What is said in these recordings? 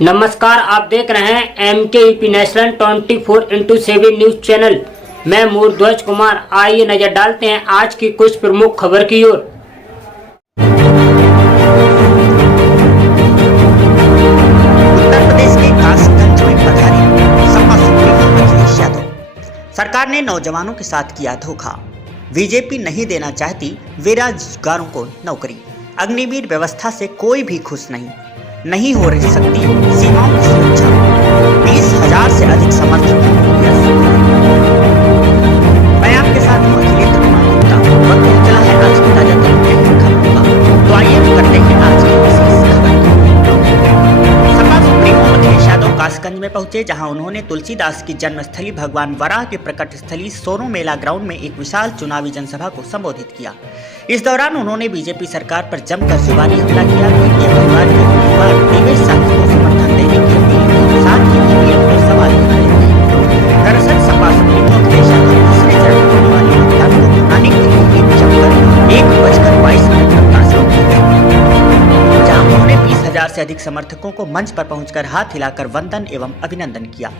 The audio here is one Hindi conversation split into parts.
नमस्कार, आप देख रहे हैं MKUP national 24x7 news channel. मैं मूर्ध्वज कुमार। आइए नजर डालते हैं आज की कुछ प्रमुख खबर की ओर। उत्तर प्रदेश के कासगंज में पधारी सपा सुप्रीमो अखिलेश यादव। सरकार ने नौजवानों के साथ किया धोखा। बीजेपी नहीं देना चाहती बेरोजगारों को नौकरी। अग्निवीर व्यवस्था से कोई भी खुश नहीं हो रही सकती सीमाओं की सुरक्षा। 20,000 से अधिक समर्थकों को किया सम्मानित। मैं आपके साथ हूं अखिलेश कुमार गुप्ता। वक्त हो चला है आज की ताजा तरीन खबरों का, तो आइए करते हैं आज की विशेष खबर। सपा सुप्रीमो अखिलेश यादव कासगंज में पहुंचे, जहां उन्होंने तुलसीदास की जन्मस्थली भगवान वराह की प्रकट स्थली सोनो मेला ग्राउंड में एक विशाल चुनावी जनसभा को संबोधित किया। इस दौरान उन्होंने बीजेपी सरकार पर जमकर जुबानी हमला किया। परिवार के उम्मीदवार देवेश साथी को समर्थन देने की अपील की, साथ ही ईवीएम पर सवाल भी खड़े किए। दरअसल सपा सुप्रीमो अखिलेश यादव तीसरे चरण में होने वाले मतदान को भुनाने के लिए जमकर 1:22 पर कासगंज पहुंचे, जहां उन्होंने 20,000 से अधिक समर्थकों को मंच पर पहुंचकर हाथ हिलाकर वंदन एवं अभिनंदन किया।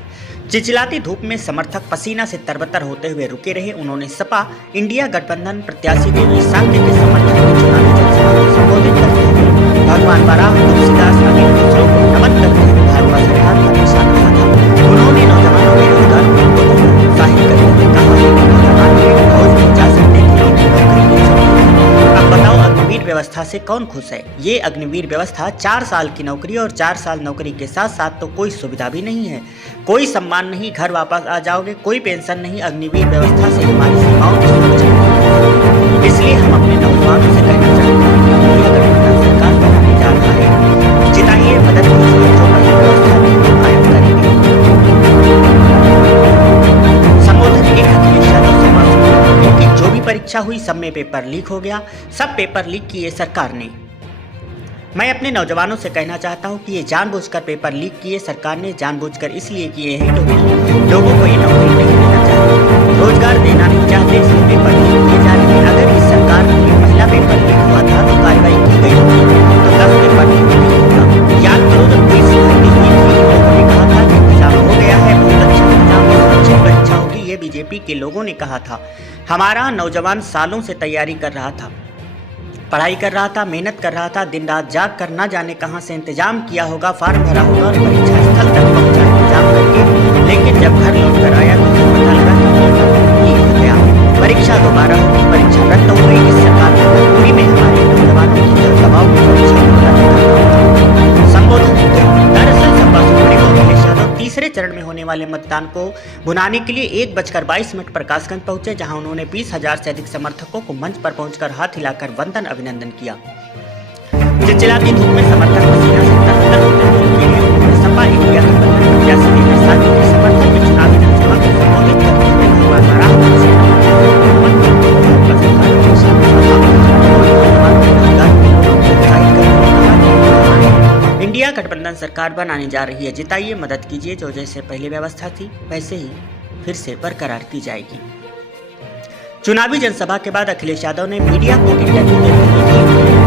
चिलचिलाती धूप में समर्थक पसीना से तरबतर होते हुए रुके रहे। उन्होंने सपा इंडिया गठबंधन प्रत्याशी देवेश साथी के समर्थन में चुनावी जनसभा को संबोधित करते हुए भगवान वराह, तुलसीदास आदि दूसरों को नमन करते हुए भाजपा सरकार पर निशाना साधा। उन्होंने नौजवानों बेरोजगार लोगों को उत्साहित करते हुए कहा कि नौजवान फौज में जा सकते थे लेकिन नौकरी मिल सकती है। अब बताओ, अग्निवीर व्यवस्था से कौन खुश है? ये अग्निवीर व्यवस्था 4 साल की नौकरी और 4 साल नौकरी के साथ साथ तो कोई सुविधा भी नहीं है, कोई सम्मान नहीं, घर वापस आ जाओगे, कोई पेंशन नहीं। अग्निवीर व्यवस्था से हमारी सीमाओं की सुरक्षा नहीं। इसलिए हम अपने नौजवानों से कहना चाहते हैं कि इंडिया गठबंधन सरकार बनाने जा रहा है, जिताइए, मदद कीजिए, जो वही व्यवस्था नहीं तो कायम करेंगे। संबोधन एक अखिलेश यादव सपा सुप्रीमो की जो भी परीक्षा हुई सब में पेपर लीक हो गया, सब पेपर लीक किए सरकार ने। मैं अपने नौजवानों से कहना चाहता हूं कि ये जानबूझकर पेपर लीक किए सरकार ने, जानबूझकर इसलिए किए हैं क्योंकि लोगों को ये नौकरी नहीं देना चाहते, रोजगार देना नहीं चाहते, इसलिए पेपर लीक किए जा रहे हैं। अगर इस सरकार में पहला पेपर लीक हुआ था तो कार्रवाई की गई होगी, तो 10 पेपर लीक नहीं होगा। याद करो जब पुलिस भर्ती हुई थी, लोगों ने कहा था कि इंतजाम हो गया है, बहुत अच्छा इंतजाम, सुरक्षित परीक्षा होगी, ये बीजेपी के लोगों ने कहा था। हमारा नौजवान सालों से तैयारी कर रहा था, पढ़ाई कर रहा था, मेहनत कर रहा था, दिन रात जाग कर ना जाने कहां से इंतजाम किया होगा, फॉर्म भरा होगा और परीक्षा स्थल तक पहुंचा इंतजाम करके। लेकिन जब घर लौट कर आया तो पता लगा कि पेपर लीक हो गया, परीक्षा दोबारा होगी, परीक्षा रद्द हो गई। इस सरकार की मजबूरी में हमारे नौजवानों की जल दबाव में परीक्षा संबोधन। दरअसल सपा सुप्रीमो अखिलेश यादव तीसरे चरण में होने वाले मतदान को भुनाने के लिए 1:22 पर कासगंज पहुंचे, जहां उन्होंने 20,000 से अधिक समर्थकों को मंच पर पहुंचकर हाथ हिलाकर वंदन अभिनंदन किया। चिलचिलाती धूप में समर्थक पसीना से तरबतर होते हुए रुके रहे। उन्होंने सपा इंडिया गठबंधन प्रत्याशी देवेश साथी के समर्थन में चुनावी जनसभा को संबोधित करते हुए भगवान वराह इंडिया गठबंधन सरकार बनाने जा रही है, जिताइए, मदद कीजिए, जो जैसे पहले व्यवस्था थी वैसे ही फिर से बरकरार की जाएगी। चुनावी जनसभा के बाद अखिलेश यादव ने मीडिया को इंटरव्यू देते हुए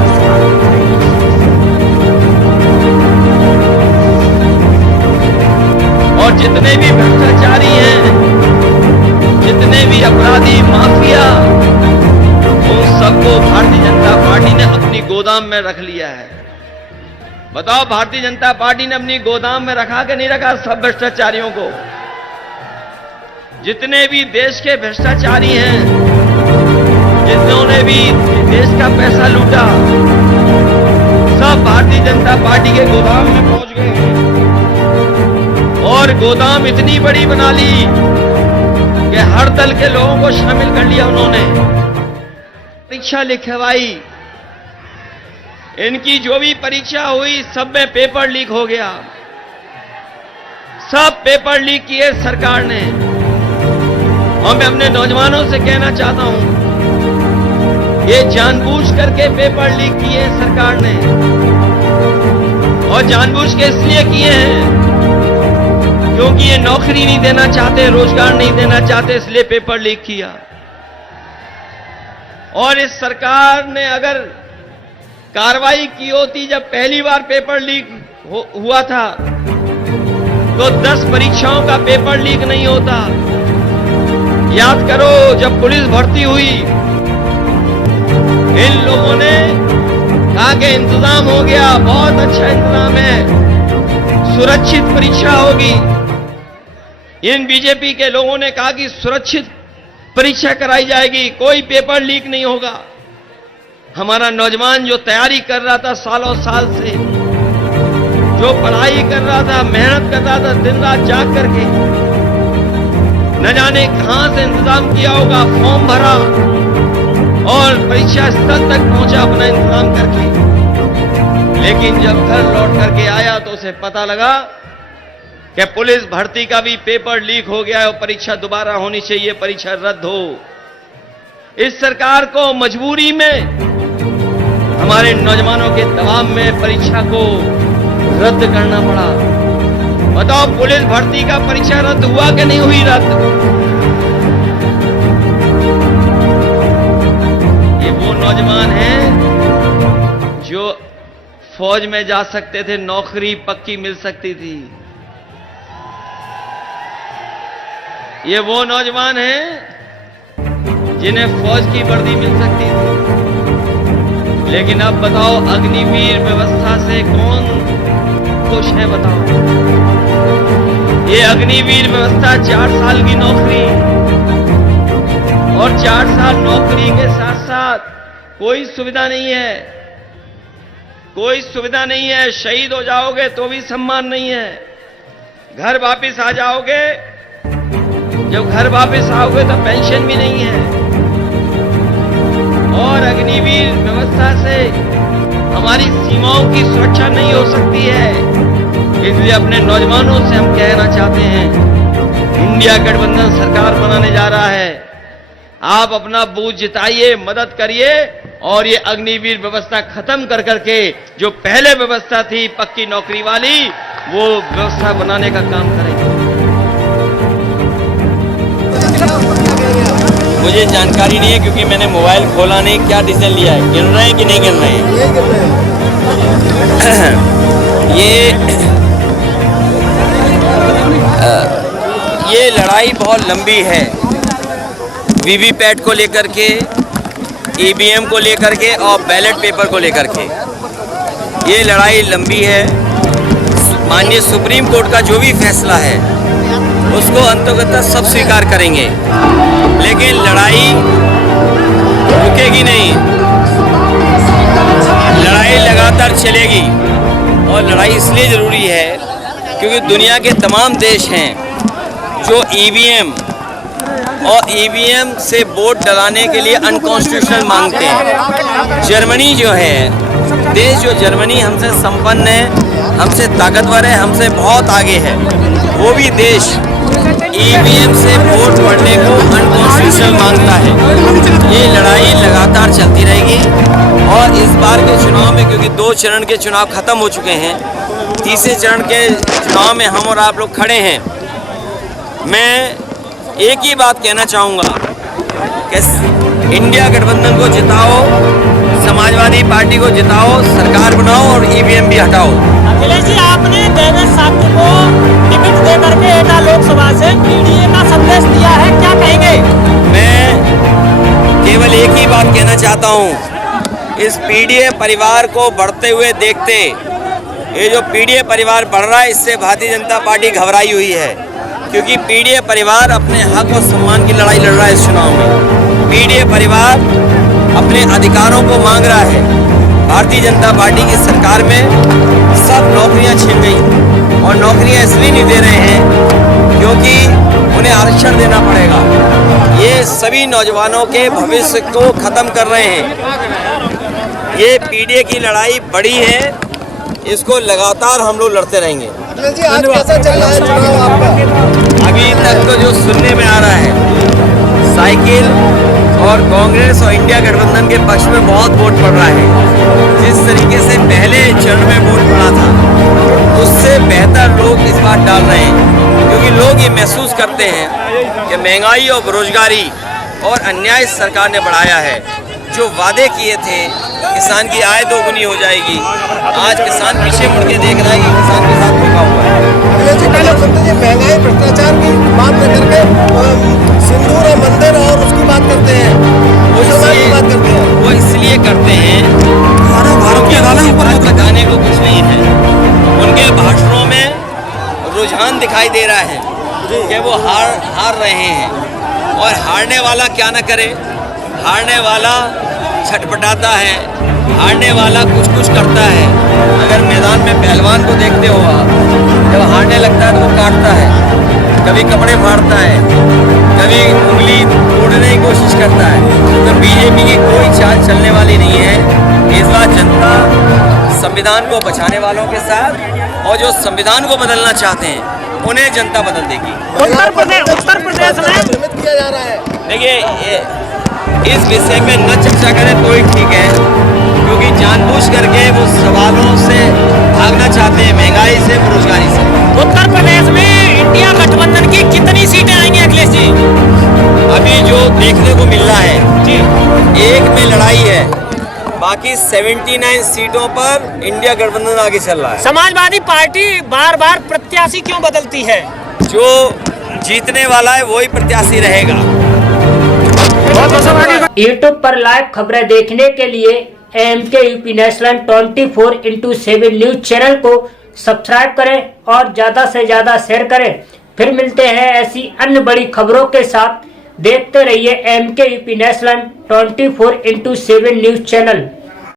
सवाल उठाए। और जितने भी भ्रष्टाचारी हैं, जितने भी अपराधी, माफिया, उन सबको भारतीय जनता पार्टी ने अपनी गोदाम में रख लिया है। बताओ, भारतीय जनता पार्टी ने अपनी गोदाम में रखा कि नहीं रखा सब भ्रष्टाचारियों को? जितने भी देश के भ्रष्टाचारी हैं, जिन्होंने भी देश का पैसा लूटा, सब भारतीय जनता पार्टी के गोदाम में पहुंच गए हैं। और गोदाम इतनी बड़ी बना ली कि हर दल के लोगों को शामिल कर लिया उन्होंने। परीक्षा लिखवाई, इनकी जो भी परीक्षा हुई सब में पेपर लीक हो गया, सब पेपर लीक किए सरकार ने। और मैं अपने नौजवानों से कहना चाहता हूं, ये जानबूझ करके पेपर लीक किए सरकार ने, और जानबूझ के इसलिए किए हैं क्योंकि ये नौकरी नहीं देना चाहते, रोजगार नहीं देना चाहते, इसलिए पेपर लीक किया। और इस सरकार ने अगर कार्रवाई की होती जब पहली बार पेपर लीक हुआ था तो 10 परीक्षाओं का पेपर लीक नहीं होता। याद करो जब पुलिस भर्ती हुई, इन लोगों ने कहा कि इंतजाम हो गया, बहुत अच्छा इंतजाम है, सुरक्षित परीक्षा होगी। इन बीजेपी के लोगों ने कहा कि सुरक्षित परीक्षा कराई जाएगी, कोई पेपर लीक नहीं होगा। हमारा नौजवान जो तैयारी कर रहा था सालों साल से, जो पढ़ाई कर रहा था, मेहनत कर रहा था दिन रात जाग करके, न जाने कहां से इंतजाम किया होगा, फॉर्म भरा और परीक्षा स्थल तक पहुंचा अपना इंतजाम करके, लेकिन जब घर लौट करके आया तो उसे पता लगा कि पुलिस भर्ती का भी पेपर लीक हो गया है और परीक्षा दोबारा होनी चाहिए, परीक्षा रद्द हो। इस सरकार को मजबूरी में, हमारे नौजवानों के दबाव में परीक्षा को रद्द करना पड़ा। बताओ पुलिस भर्ती का परीक्षा रद्द हुआ कि नहीं हुई रद्द? ये वो नौजवान हैं जो फौज में जा सकते थे, नौकरी पक्की मिल सकती थी। ये वो नौजवान हैं जिन्हें फौज की वर्दी मिल सकती थी। लेकिन अब बताओ अग्निवीर व्यवस्था से कौन खुश है? बताओ, ये अग्निवीर व्यवस्था 4 साल की नौकरी और 4 साल नौकरी के साथ साथ कोई सुविधा नहीं है, कोई सुविधा नहीं है। शहीद हो जाओगे तो भी सम्मान नहीं है। घर वापस आ जाओगे, जब घर वापस आओगे तो पेंशन भी नहीं है। और अग्निवीर व्यवस्था से हमारी सीमाओं की सुरक्षा नहीं हो सकती है। इसलिए अपने नौजवानों से हम कहना चाहते हैं, इंडिया गठबंधन सरकार बनाने जा रहा है, आप अपना बूथ जिताइए, मदद करिए और ये अग्निवीर व्यवस्था खत्म कर करके जो पहले व्यवस्था थी पक्की नौकरी वाली, वो व्यवस्था बनाने का काम करेंगे। मुझे जानकारी नहीं है क्योंकि मैंने मोबाइल खोला नहीं। क्या डिसीजन लिया है? गिन रहे हैं कि नहीं गिन रहे हैं? ये लड़ाई बहुत लंबी है। वीवीपैट को लेकर के, ईवीएम को लेकर के और बैलेट पेपर को लेकर के ये लड़ाई लंबी है। माननीय सुप्रीम कोर्ट का जो भी फैसला है उसको अंततः सब स्वीकार करेंगे, लेकिन लड़ाई रुकेगी नहीं। लड़ाई लगातार चलेगी और लड़ाई इसलिए ज़रूरी है क्योंकि दुनिया के तमाम देश हैं जो ईवीएम और ईवीएम से वोट डलाने के लिए अनकॉन्स्टिट्यूशनल मांगते हैं। जर्मनी जो है देश, जो जर्मनी हमसे संपन्न है, हमसे ताकतवर है, हमसे बहुत आगे है, वो भी देश ईवीएम से वोट पड़ने को अनकॉन्स्टिट्यूशनल मांगता है। ये लड़ाई लगातार चलती रहेगी और इस बार के चुनाव में, क्योंकि 2 चरण के चुनाव खत्म हो चुके हैं, तीसरे चरण के चुनाव में हम और आप लोग खड़े हैं। मैं एक ही बात कहना चाहूँगा कि इंडिया गठबंधन को जिताओ, समाजवादी पार्टी को जिताओ, सरकार बनाओ और ईवीएम भी हटाओ। अखिलेश जी, आपने देवेश साहब को टिकट दे करके एटा लोकसभा से पीडीए का संदेश दिया है, क्या कहेंगे? मैं केवल एक ही बात कहना चाहता हूँ, इस पीडीए परिवार को बढ़ते हुए देखते, ये जो पीडीए परिवार बढ़ रहा है, इससे भारतीय जनता पार्टी घबराई हुई है, क्योंकि पीडीए परिवार अपने हक और सम्मान की लड़ाई लड़ रहा है इस चुनाव में। पीडीए परिवार अपने अधिकारों को मांग रहा है। भारतीय जनता पार्टी की सरकार में सब नौकरियां छिन गई और नौकरियां इसलिए नहीं दे रहे हैं क्योंकि उन्हें आरक्षण देना पड़ेगा। ये सभी नौजवानों के भविष्य को ख़त्म कर रहे हैं। ये पीडीए की लड़ाई बड़ी है, इसको लगातार हम लोग लड़ते रहेंगे। आज कैसा चल रहा है चुनाव आपका? अभी तक तो जो सुनने में आ रहा है, साइकिल और कांग्रेस और इंडिया गठबंधन के पक्ष में बहुत वोट पड़ रहा है। जिस तरीके से पहले चरण में वोट पड़ा था, उससे बेहतर लोग इस बार डाल रहे हैं, क्योंकि लोग ये महसूस करते हैं कि महंगाई और बेरोजगारी और अन्याय सरकार ने बढ़ाया है। जो वादे किए थे किसान की आय दोगुनी हो जाएगी, आज किसान पीछे मुड़ के देख रहा है कि किसान के साथ धोखा हुआ है। अखिलेश जी, प्रधानमंत्री जी महंगाई भ्रष्टाचार की बात न करके सिंदूर और मंदिर और उसकी बात करते हैं, मुसलमान की बात करते हैं। वो इसलिए करते हैं क्योंकि बात बताने को कुछ नहीं है। उनके भाषणों में रुझान दिखाई दे रहा है कि वो हार रहे हैं, और हारने वाला क्या न करे, हारने वाला छटपटाता है, हारने वाला कुछ करता है। अगर मैदान में पहलवान को देखते हो आप, जब हारने लगता है तो वो काटता है, कभी कपड़े फाड़ता है, कभी उंगली तोड़ने की कोशिश करता है। तो बीजेपी की कोई चाल चलने वाली नहीं है। इस बार जनता संविधान को बचाने वालों के साथ, और जो संविधान को बदलना चाहते हैं उन्हें जनता बदल देगी। उत्तर प्रदेश में भ्रमित किया जा रहा है। देखिए, इस विषय में न चर्चा करें तो ही ठीक है, क्योंकि जानबूझ करके वो सवालों से भागना चाहते हैं, महंगाई से, बेरोजगारी से। उत्तर प्रदेश में इंडिया गठबंधन की कितनी सीटें आएंगी अखिलेश जी? अभी जो देखने को मिल रहा है जी, एक में लड़ाई है, बाकी 79 सीटों पर इंडिया गठबंधन आगे चल रहा है। समाजवादी पार्टी बार बार प्रत्याशी क्यों बदलती है? जो जीतने वाला है वही प्रत्याशी रहेगा। यूट्यूब पर लाइव खबरें देखने के लिए MKUP नेशनल 24/7 न्यूज चैनल को सब्सक्राइब करें और ज्यादा से ज्यादा शेयर करें। फिर मिलते हैं ऐसी अन्य बड़ी खबरों के साथ। देखते रहिए MKUP नेशनल 24/7 न्यूज चैनल।